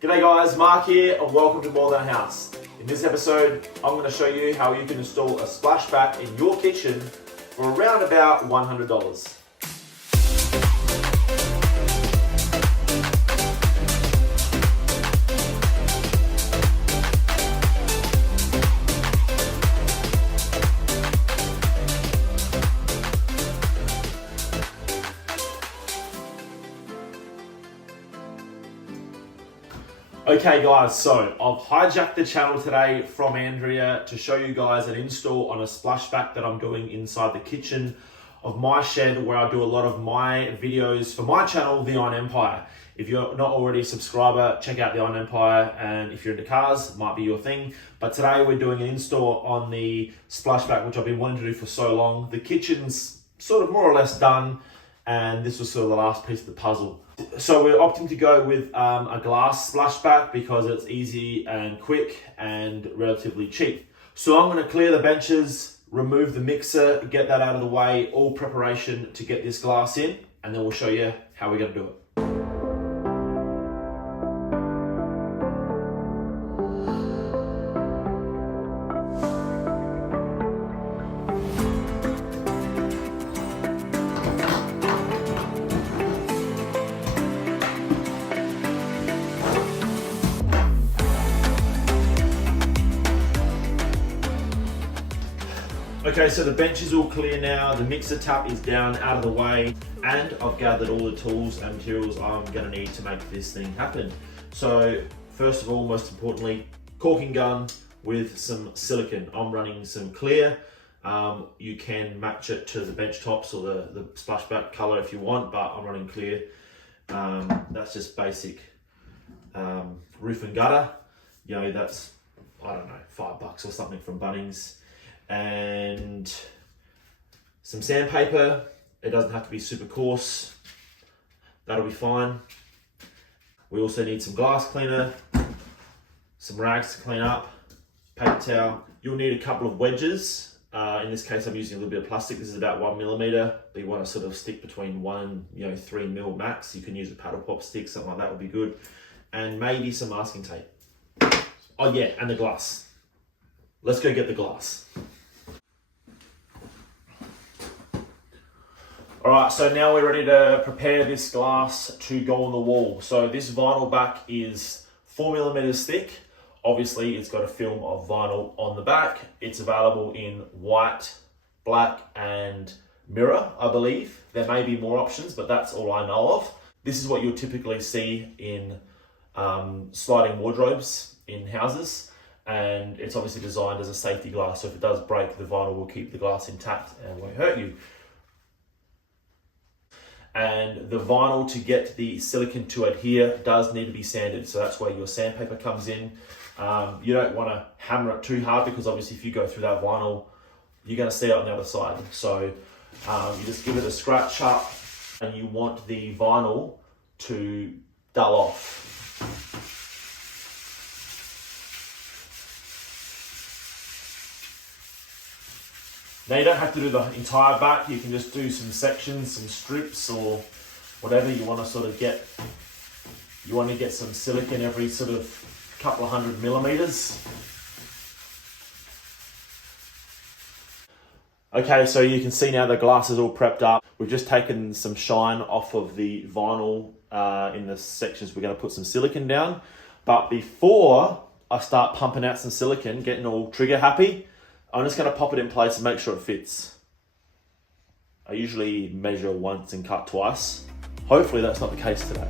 G'day guys, Mark here and welcome to More Than a House. In this episode, I'm going to show you how you can install a splashback in your kitchen for around about $100. Okay guys, so I've hijacked the channel today from Andrea to show you guys an install on a splashback that I'm doing inside the kitchen of my shed where I do a lot of my videos for my channel, The Iron Empire. If you're not already a subscriber, check out The Iron Empire, and if you're into cars, it might be your thing. But today we're doing an install on the splashback, which I've been wanting to do for so long. The kitchen's sort of more or less done, and this was sort of the last piece of the puzzle. So we're opting to go with a glass splashback because it's easy and quick and relatively cheap. So I'm going to clear the benches, remove the mixer, get that out of the way, all preparation to get this glass in, and then we'll show you how we're going to do it. Okay, so the bench is all clear now, the mixer tap is down, out of the way, and I've gathered all the tools and materials I'm going to need to make this thing happen. So first of all, most importantly, caulking gun with some silicone. I'm running some clear. You can match it to the bench tops or the splashback color if you want, but I'm running clear. That's just basic roof and gutter. You know, that's, I don't know, $5 or something from Bunnings. And some sandpaper. It doesn't have to be super coarse. That'll be fine. We also need some glass cleaner, some rags to clean up, paper towel. You'll need a couple of wedges. In this case, I'm using a little bit of plastic. This is about 1mm, but you want to sort of stick between 1 and 3 mil max. You can use a paddle pop stick, something like that would be good. And maybe some masking tape. Oh yeah, and the glass. Let's go get the glass. All right, so now we're ready to prepare this glass to go on the wall. So this vinyl back is 4mm thick. Obviously, it's got a film of vinyl on the back. It's available in white, black, and mirror, I believe. There may be more options, but that's all I know of. This is what you'll typically see in sliding wardrobes in houses. And it's obviously designed as a safety glass, so if it does break, the vinyl will keep the glass intact and won't hurt you. And the vinyl, to get the silicone to adhere, does need to be sanded, so that's where your sandpaper comes in. You don't want to hammer it too hard because obviously if you go through that vinyl, you're going to see it on the other side. So you just give it a scratch up, and you want the vinyl to dull off. Now you don't have to do the entire back, you can just do some sections, some strips or whatever you want to sort of get. You want to get some silicone every sort of couple of 100mm. Okay, so you can see now the glass is all prepped up. We've just taken some shine off of the vinyl in the sections we're going to put some silicone down. But before I start pumping out some silicone, getting all trigger happy, I'm just going to pop it in place and make sure it fits. I usually measure once and cut twice. Hopefully that's not the case today.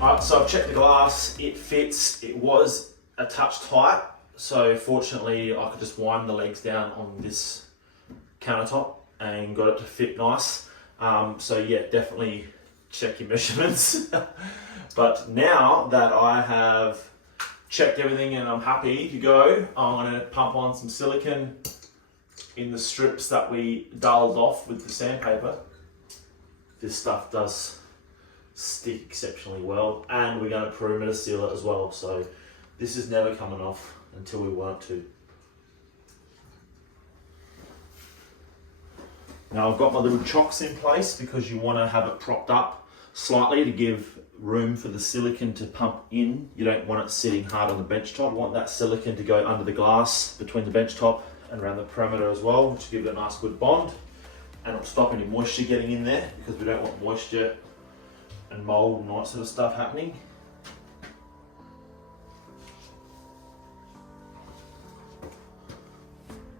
Alright, so I've checked the glass, it fits. It was a touch tight, so fortunately I could just wind the legs down on this countertop and got it to fit nice. So yeah, definitely check your measurements. But now that I have checked everything and I'm happy to go, I'm going to pump on some silicone in the strips that we dulled off with the sandpaper. This stuff does stick exceptionally well, and we're going to perimeter seal it as well, so this is never coming off until we want it to. Now I've got my little chocks in place because you want to have it propped up slightly to give room for the silicone to pump in. You don't want it sitting hard on the bench top. You want that silicone to go under the glass between the bench top and around the perimeter as well, which will give it a nice good bond. And it'll stop any moisture getting in there because we don't want moisture and mold and all that sort of stuff happening.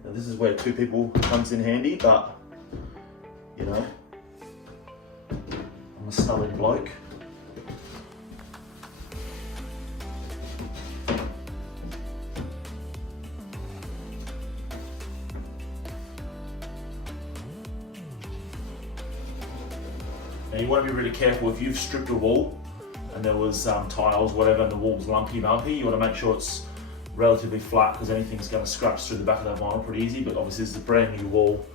Now this is where two people comes in handy, but you know, I'm a stubborn bloke. Now you want to be really careful if you've stripped a wall and there was tiles, whatever, and the wall's lumpy bumpy, you want to make sure it's relatively flat because anything's going to scratch through the back of that vinyl pretty easy. But obviously this is a brand new wall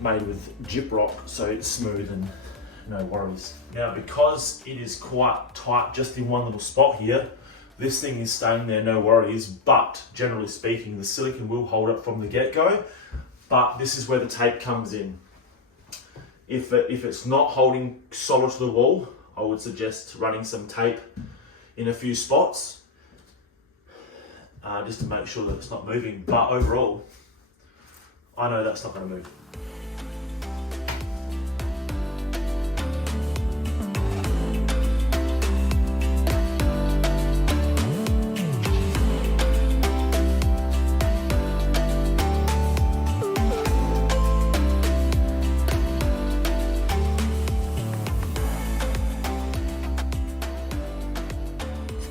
made with gyprock, so it's smooth and no worries. Now because it is quite tight just in one little spot here, this thing is staying there, no worries, but generally speaking the silicone will hold it from the get-go, but this is where the tape comes in. If it's not holding solid to the wall, I would suggest running some tape in a few spots just to make sure that it's not moving, but overall I know that's not going to move.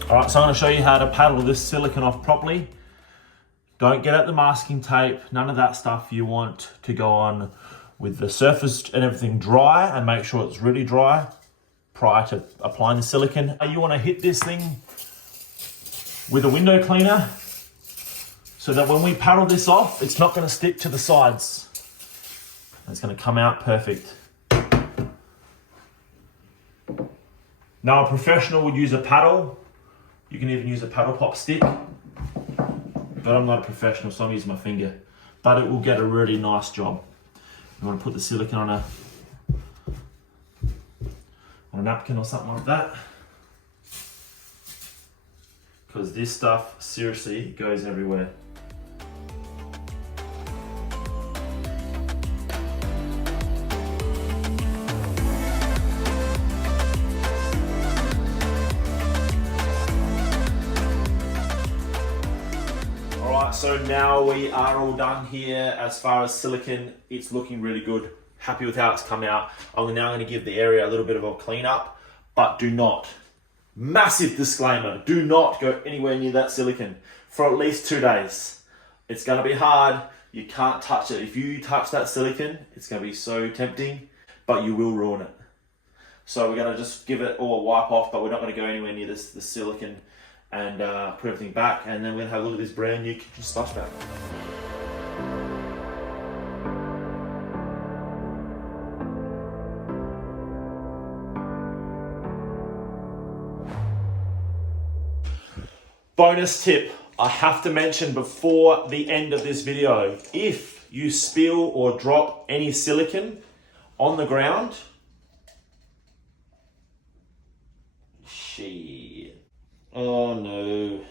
Alright, so I'm going to show you how to paddle this silicone off properly. Don't get out the masking tape, none of that stuff. You want to go on with the surface and everything dry and make sure it's really dry prior to applying the silicone. You want to hit this thing with a window cleaner so that when we paddle this off, it's not going to stick to the sides. It's going to come out perfect. Now a professional would use a paddle. You can even use a paddle pop stick, but I'm not a professional, so I'm using my finger. But it will get a really nice job. You want to put the silicone on a napkin or something like that, because this stuff seriously goes everywhere. So now we are all done here as far as silicone. It's looking really good. Happy with how it's come out. I'm now going to give the area a little bit of a clean up, but do not, massive disclaimer, do not go anywhere near that silicone for at least 2 days. It's going to be hard. You can't touch it. If you touch that silicone, it's going to be so tempting, but you will ruin it. So we're going to just give it all a wipe off, but we're not going to go anywhere near the silicone and put everything back, and then we're going to have a look at this brand new Kitchen Splashback. Bonus tip, I have to mention before the end of this video, if you spill or drop any silicone on the ground, oh no.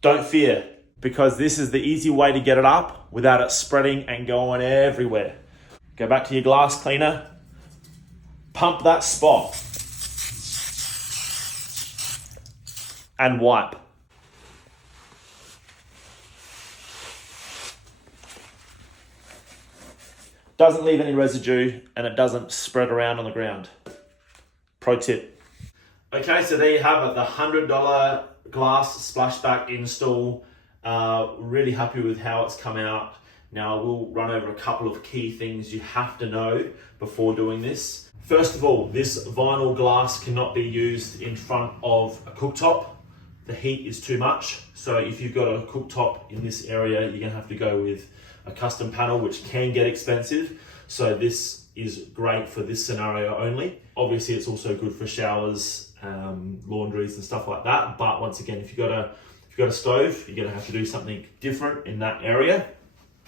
Don't fear, because this is the easy way to get it up without it spreading and going everywhere. Go back to your glass cleaner, pump that spot, and wipe. Doesn't leave any residue and it doesn't spread around on the ground. Pro tip. Okay, so there you have it, the $100 glass splashback install. Really happy with how it's come out. Now we'll run over a couple of key things you have to know before doing this. First of all, this vinyl glass cannot be used in front of a cooktop. The heat is too much. So if you've got a cooktop in this area, you're gonna have to go with a custom panel, which can get expensive. So this is great for this scenario only. Obviously it's also good for showers, laundries and stuff like that, but once again, if you've got a stove, you're going to have to do something different in that area.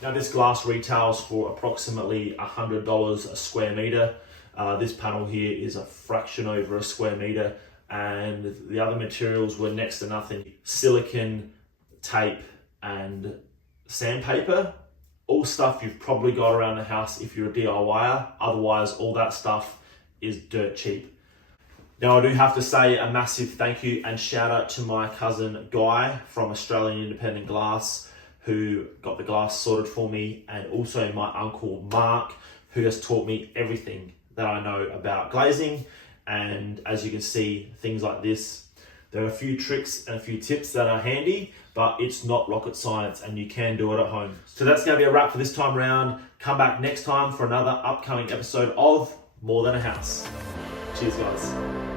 Now this glass retails for approximately $100 a square meter. This panel here is a fraction over a square meter, and the other materials were next to nothing. Silicone, tape, and sandpaper. All stuff you've probably got around the house if you're a DIYer. Otherwise, all that stuff is dirt cheap. Now, I do have to say a massive thank you and shout out to my cousin Guy from Australian Independent Glass, who got the glass sorted for me, and also my uncle Mark, who has taught me everything that I know about glazing. And as you can see, things like this, there are a few tricks and a few tips that are handy, but it's not rocket science and you can do it at home. So that's going to be a wrap for this time round. Come back next time for another upcoming episode of More Than a House. Cheers, guys.